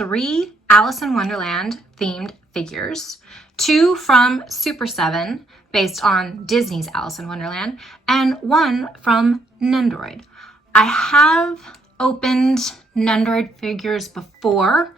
3 Alice in Wonderland themed figures, 2 from Super7 based on Disney's Alice in Wonderland, and 1 from Nendoroid. I have opened Nendoroid figures before,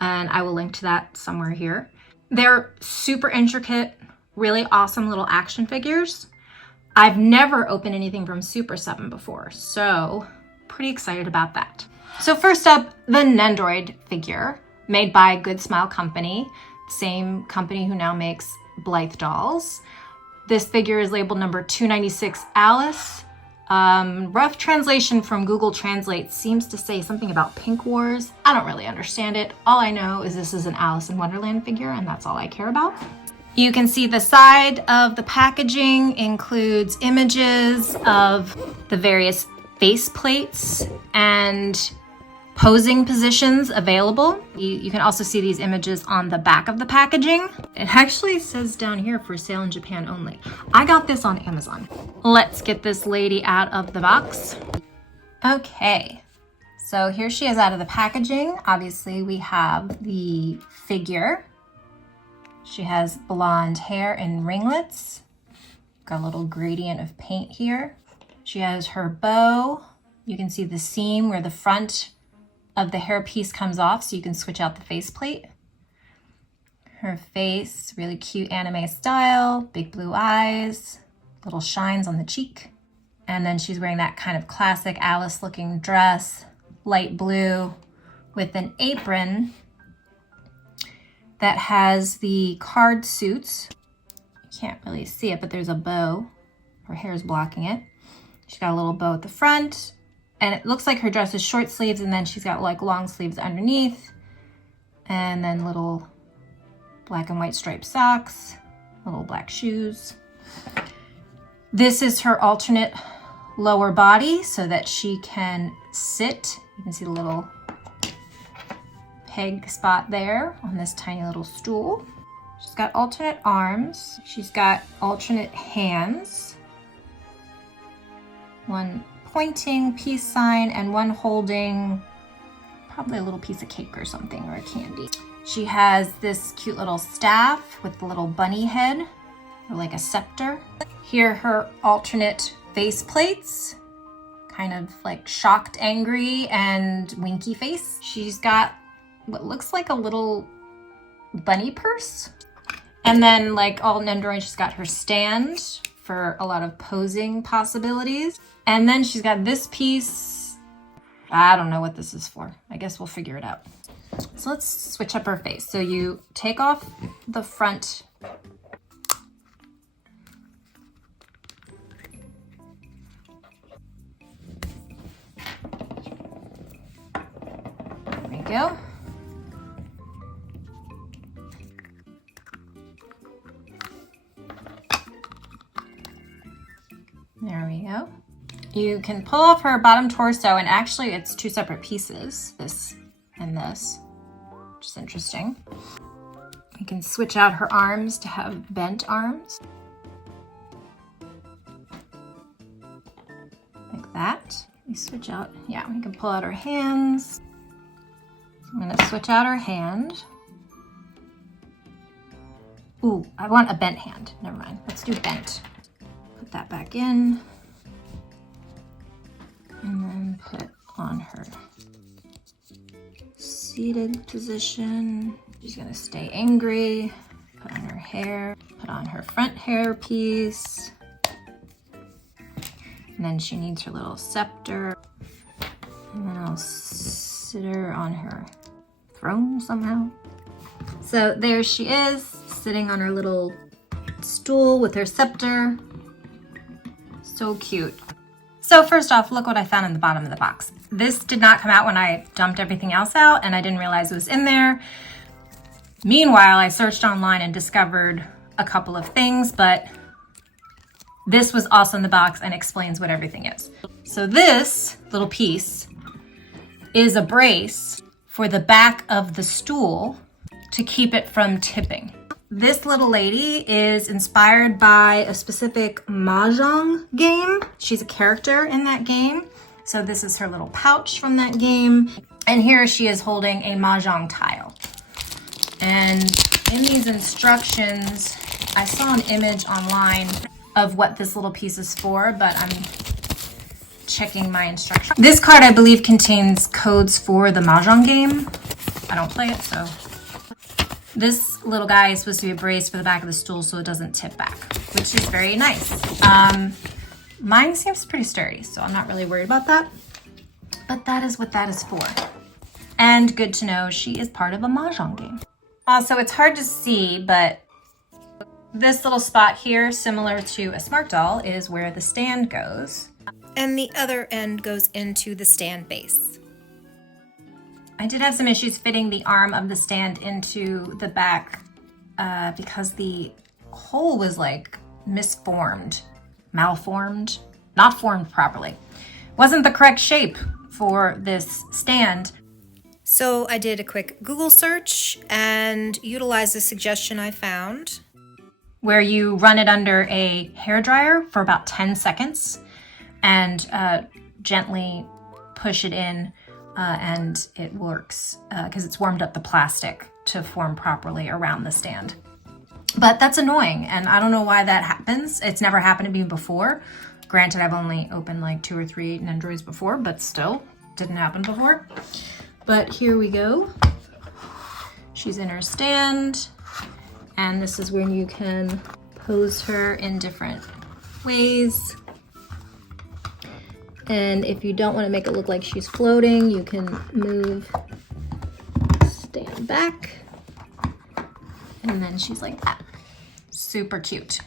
and I will link to that somewhere here. They're super intricate, really awesome little action figures. I've never opened anything from Super7 before, so pretty excited about that. So first up, the Nendoroid figure made by Good Smile Company, same company who now makes Blythe dolls. This figure is labeled number 296 Alice. Rough translation from Google Translate seems to say something about Pink Wars. I don't really understand it. All I know is this is an Alice in Wonderland figure, and that's all I care about. You can see the side of the packaging includes images of the various face plates and posing positions available. You can also see these images on the back of the packaging. It actually says down here for sale in Japan only. I got this on Amazon. Let's get this lady out of the box. Okay, so here she is out of the packaging. Obviously we have the figure. She has blonde hair and ringlets. Got a little gradient of paint here. She has her bow. You can see the seam where the front of the hair piece comes off, so you can switch out the faceplate. Her face, really cute anime style, big blue eyes, little shines on the cheek. And then she's wearing that kind of classic Alice looking dress, light blue, with an apron that has the card suits. You can't really see it, but there's a bow. Her hair is blocking it. She's got a little bow at the front, and it looks like her dress is short sleeves, and then she's got like long sleeves underneath, and then little black and white striped socks, little black shoes. This is her alternate lower body so that she can sit. You can see the little peg spot there on this tiny little stool. She's got alternate arms. She's got alternate hands. One pointing peace sign and one holding probably a little piece of cake or something, or a candy. She has this cute little staff with the little bunny head, or like a scepter. Here are her alternate face plates, kind of like shocked, angry, and winky face. She's got what looks like a little bunny purse. And then, like all Nendoroid, she's got her stand for a lot of posing possibilities. And then she's got this piece. I don't know what this is for. I guess we'll figure it out. So let's switch up her face. So you take off the front. There we go. There we go. You can pull off her bottom torso, and actually it's two separate pieces, this and this, which is interesting. You can switch out her arms to have bent arms. Like that. We switch out, yeah, we can pull out her hands. I'm gonna switch out her hand. Ooh, I want a bent hand. Never mind, let's do bent. Put that back in. And then put on her seated position. She's gonna stay angry. Put on her hair. Put on her front hair piece. And then she needs her little scepter. And then I'll sit her on her throne somehow. So there she is, sitting on her little stool with her scepter. So cute. So first off, look what I found in the bottom of the box. This did not come out when I dumped everything else out, and I didn't realize it was in there. Meanwhile, I searched online and discovered a couple of things, but this was also in the box and explains what everything is. So this little piece is a brace for the back of the stool to keep it from tipping. This little lady is inspired by a specific mahjong game. She's a character in that game. So this is her little pouch from that game. And here she is holding a mahjong tile. And in these instructions, I saw an image online of what this little piece is for, but I'm checking my instructions. This card, I believe, contains codes for the mahjong game. I don't play it, so. This little guy is supposed to be a brace for the back of the stool so it doesn't tip back, which is very nice. Mine seems pretty sturdy, so I'm not really worried about that. But that is what that is for. And good to know she is part of a mahjong game. Also, it's hard to see, but this little spot here, similar to a smart doll, is where the stand goes. And the other end goes into the stand base. I did have some issues fitting the arm of the stand into the back because the hole was like misformed, malformed, not formed properly. Wasn't the correct shape for this stand. So I did a quick Google search and utilized the suggestion I found, where you run it under a hairdryer for about 10 seconds and gently push it in and it works because it's warmed up the plastic to form properly around the stand. But that's annoying, and I don't know why that happens. It's never happened to me before. Granted, I've only opened like 2 or 3 Nendoroids before, but still, didn't happen before. But here we go. She's in her stand, and this is when you can pose her in different ways. And if you don't want to make it look like she's floating, you can move, stand back, and then she's like that. Super cute.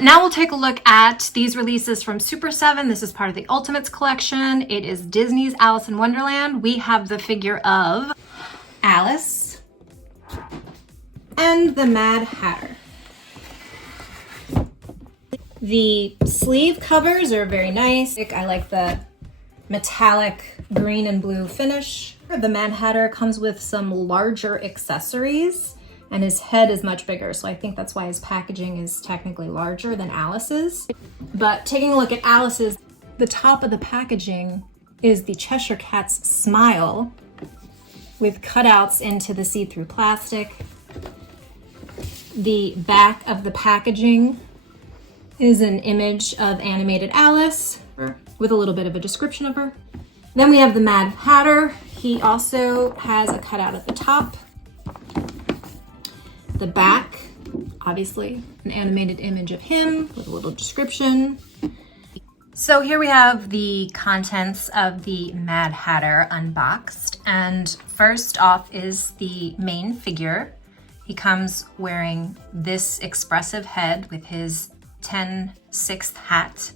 Now we'll take a look at these releases from Super7. This is part of the Ultimates collection. It is Disney's Alice in Wonderland. We have the figure of Alice and the Mad Hatter. The sleeve covers are very nice. I like the metallic green and blue finish. The Mad Hatter comes with some larger accessories, and his head is much bigger, so I think that's why his packaging is technically larger than Alice's. But taking a look at Alice's, the top of the packaging is the Cheshire Cat's smile with cutouts into the see-through plastic. The back of the packaging is an image of animated Alice with a little bit of a description of her. Then we have the Mad Hatter. He also has a cutout at the top. The back, obviously, an animated image of him with a little description. So here we have the contents of the Mad Hatter unboxed. And first off is the main figure. He comes wearing this expressive head with his 10/6 hat.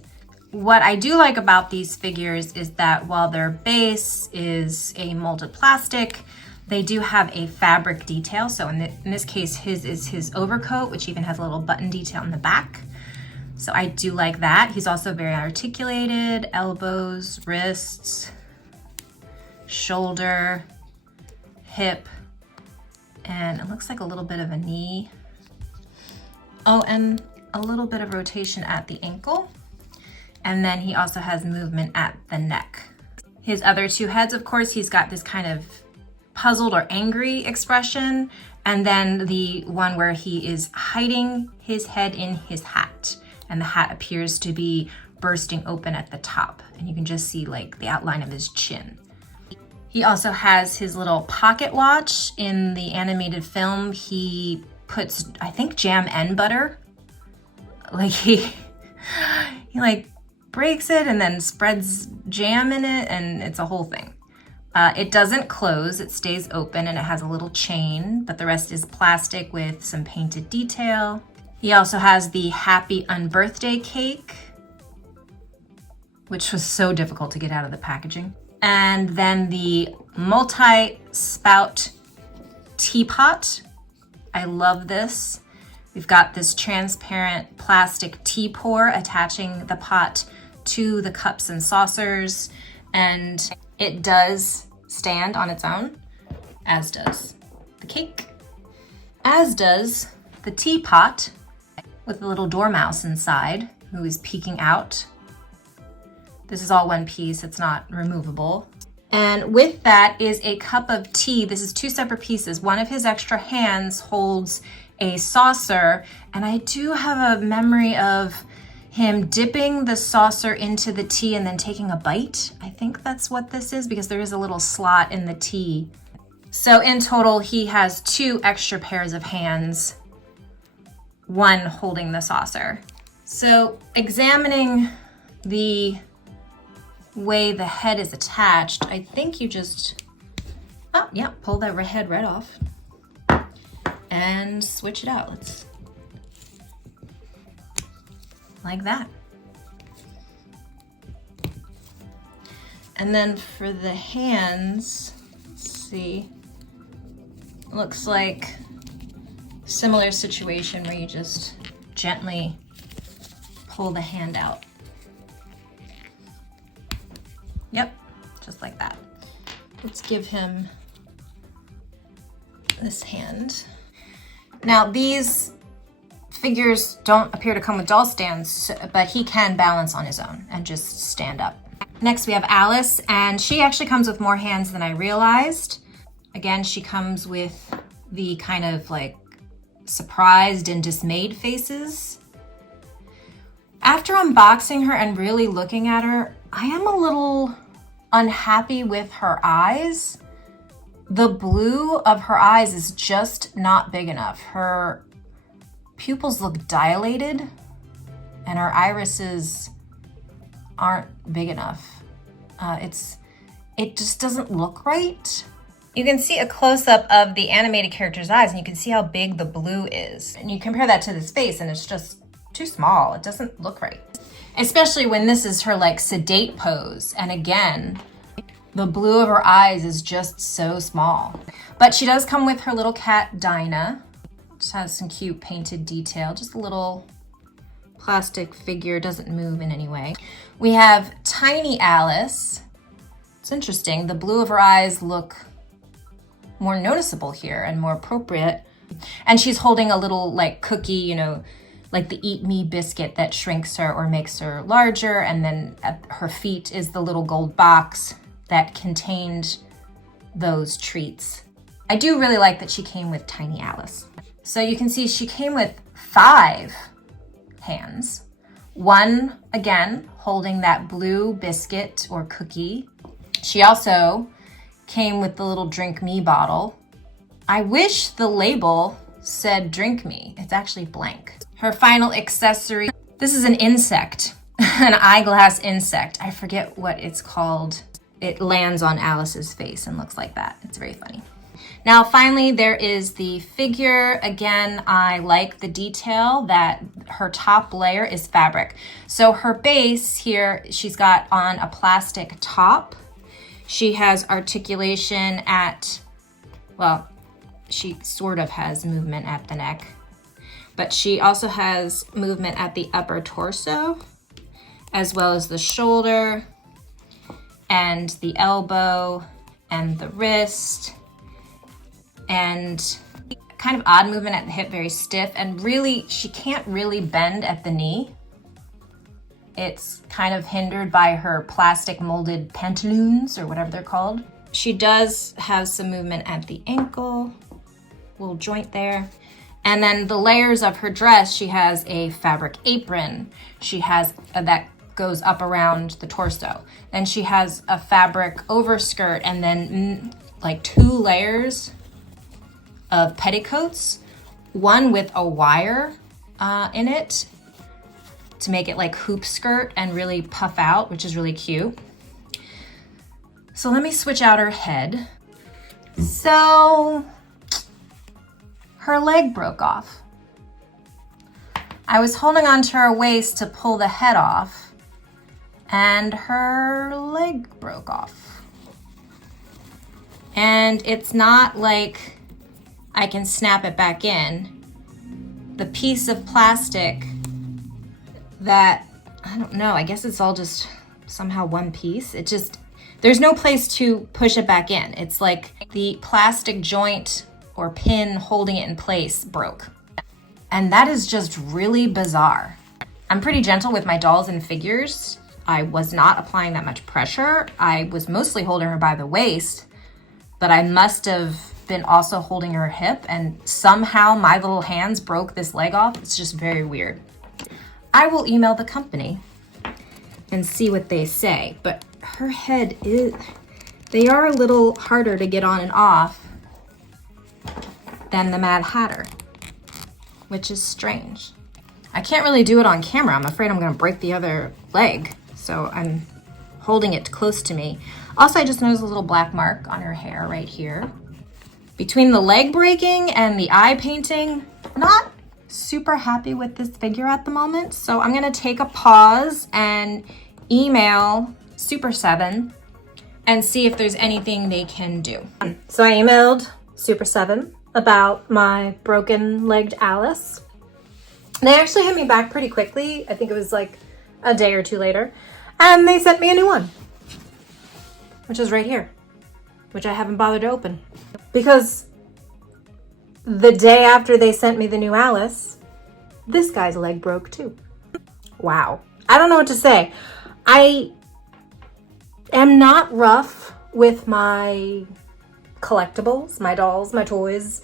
What I do like about these figures is that while their base is a molded plastic, they do have a fabric detail. So in this case, his is his overcoat, which even has a little button detail in the back. So I do like that. He's also very articulated, elbows, wrists, shoulder, hip, and it looks like a little bit of a knee. Oh, and a little bit of rotation at the ankle. And then he also has movement at the neck. His other 2 heads, of course, he's got this kind of puzzled or angry expression, and then the one where he is hiding his head in his hat, and the hat appears to be bursting open at the top, and you can just see like the outline of his chin. He also has his little pocket watch. In the animated film, he puts, I think, jam and butter. Like he like breaks it and then spreads jam in it, and it's a whole thing. It doesn't close, it stays open, and it has a little chain, but the rest is plastic with some painted detail. He also has the Happy Unbirthday cake, which was so difficult to get out of the packaging. And then the multi-spout teapot. I love this. We've got this transparent plastic tea pour attaching the pot to the cups and saucers, and it does stand on its own, as does the cake, as does the teapot with a little dormouse inside who is peeking out. This is all one piece, it's not removable. And with that is a cup of tea. This is 2 separate pieces. One of his extra hands holds a saucer, and I do have a memory of him dipping the saucer into the tea and then taking a bite. I think that's what this is, because there is a little slot in the tea. So in total, he has 2 extra pairs of hands, one holding the saucer. So examining the way the head is attached, I think you just, oh yeah, pull that head right off and switch it out. Let's, like that. And then for the hands, let's see, looks like similar situation where you just gently pull the hand out. Yep, just like that. Let's give him this hand. Now these figures don't appear to come with doll stands, but he can balance on his own and just stand up. Next we have Alice, and she actually comes with more hands than I realized. Again, she comes with the kind of like surprised and dismayed faces. After unboxing her and really looking at her, I am a little unhappy with her eyes. The blue of her eyes is just not big enough. Her pupils look dilated and her irises aren't big enough. It just doesn't look right. You can see a close-up of the animated character's eyes and you can see how big the blue is. And you compare that to this face and it's just too small. It doesn't look right. Especially when this is her like sedate pose. And again, the blue of her eyes is just so small. But she does come with her little cat, Dinah. Just has some cute painted detail, just a little plastic figure, doesn't move in any way. We have tiny Alice. It's interesting, the blue of her eyes look more noticeable here and more appropriate. And she's holding a little like cookie, you know, like the Eat Me biscuit that shrinks her or makes her larger. And then at her feet is the little gold box that contained those treats. I do really like that she came with tiny Alice. So you can see she came with 5 hands. One, again, holding that blue biscuit or cookie. She also came with the little Drink Me bottle. I wish the label said Drink Me. It's actually blank. Her final accessory, this is an insect, an eyeglass insect. I forget what it's called. It lands on Alice's face and looks like that. It's very funny. Now, finally, there is the figure. Again, I like the detail that her top layer is fabric. So her base here, she's got on a plastic top. She has articulation at, well, she sort of has movement at the neck, but she also has movement at the upper torso, as well as the shoulder and the elbow and the wrist, and kind of odd movement at the hip, very stiff, and really, she can't really bend at the knee. It's kind of hindered by her plastic molded pantaloons or whatever they're called. She does have some movement at the ankle, little joint there. And then the layers of her dress, she has a fabric apron. She has that goes up around the torso. Then she has a fabric overskirt and then like 2 layers of petticoats, one with a wire in it to make it like hoop skirt and really puff out, which is really cute. So let me switch out her head. So her leg broke off. I was holding onto her waist to pull the head off and her leg broke off. And it's not like I can snap it back in. The piece of plastic that, I don't know, I guess it's all just somehow one piece. It just, there's no place to push it back in. It's like the plastic joint or pin holding it in place broke. And that is just really bizarre. I'm pretty gentle with my dolls and figures. I was not applying that much pressure. I was mostly holding her by the waist, but I must have been also holding her hip, and somehow my little hands broke this leg off. It's just very weird. I will email the company and see what they say, but her head is, they are a little harder to get on and off than the Mad Hatter, which is strange. I can't really do it on camera. I'm afraid I'm gonna break the other leg, so I'm holding it close to me. Also, I just noticed a little black mark on her hair right here. Between the leg breaking and the eye painting, not super happy with this figure at the moment, so I'm gonna take a pause and email Super7 and see if there's anything they can do. So I emailed Super7 about my broken-legged Alice. They actually hit me back pretty quickly. I think it was like a day or two later. And they sent me a new one, which is right here, which I haven't bothered to open. Because the day after they sent me the new Alice, this guy's leg broke too. Wow. I don't know what to say. I am not rough with my collectibles, my dolls, my toys.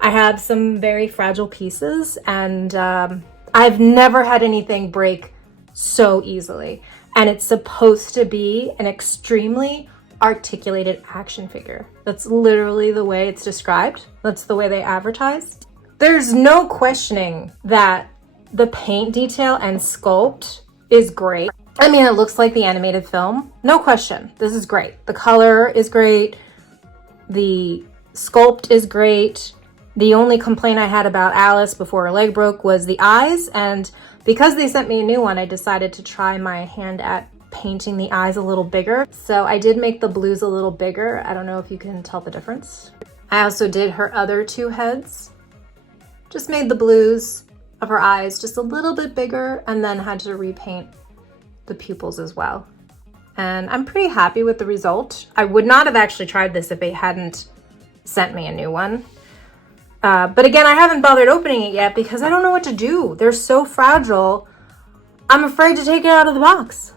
I have some very fragile pieces, and I've never had anything break so easily. And it's supposed to be an extremely articulated action figure. That's literally the way it's described. That's the way they advertise. There's no questioning that the paint detail and sculpt is great. I mean, it looks like the animated film. No question. This is great. The color is great. The sculpt is great. The only complaint I had about Alice before her leg broke was the eyes, and because they sent me a new one, I decided to try my hand at painting the eyes a little bigger. So I did make the blues a little bigger. I don't know if you can tell the difference. I also did her other two heads. Just made the blues of her eyes just a little bit bigger, and then had to repaint the pupils as well. And I'm pretty happy with the result. I would not have actually tried this if they hadn't sent me a new one. But again, I haven't bothered opening it yet because I don't know what to do. They're so fragile. I'm afraid to take it out of the box.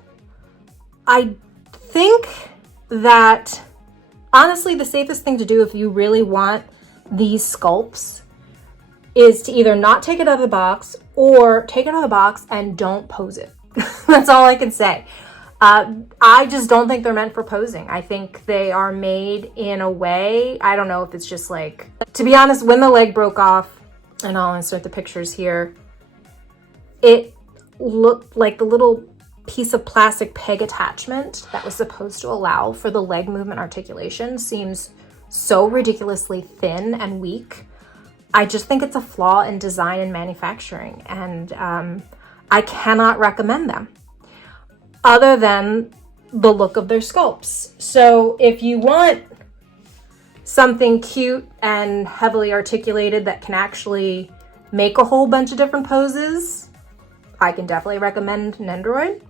I think that, honestly, the safest thing to do if you really want these sculpts is to either not take it out of the box or take it out of the box and don't pose it. That's all I can say. I just don't think they're meant for posing. I think they are made in a way, I don't know if it's just like, to be honest, when the leg broke off, and I'll insert the pictures here, it looked like the little piece of plastic peg attachment that was supposed to allow for the leg movement articulation seems so ridiculously thin and weak. I just think it's a flaw in design and manufacturing, and I cannot recommend them, other than the look of their sculpts. So if you want something cute and heavily articulated that can actually make a whole bunch of different poses, I can definitely recommend Nendoroid.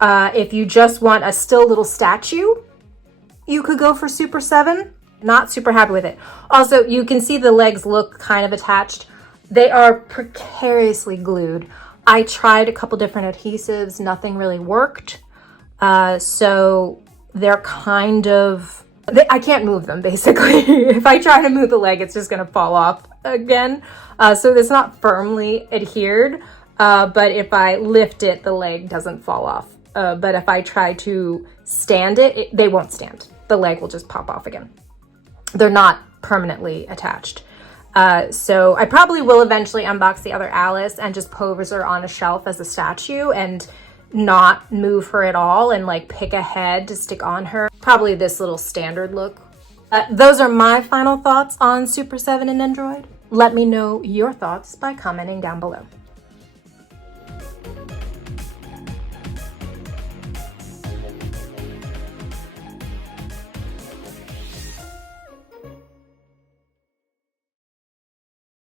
If you just want a still little statue, you could go for Super7. Not super happy with it. Also, you can see the legs look kind of attached. They are precariously glued. I tried a couple different adhesives, nothing really worked. So they're kind of, I can't move them basically. If I try to move the leg, it's just gonna fall off again. So it's not firmly adhered, but if I lift it, the leg doesn't fall off. But if I try to stand it, they won't stand. The leg will just pop off again. They're not permanently attached. So I probably will eventually unbox the other Alice and just pose her on a shelf as a statue and not move her at all and like pick a head to stick on her. Probably this little standard look. Those are my final thoughts on Super7 and Nendoroid. Let me know your thoughts by commenting down below.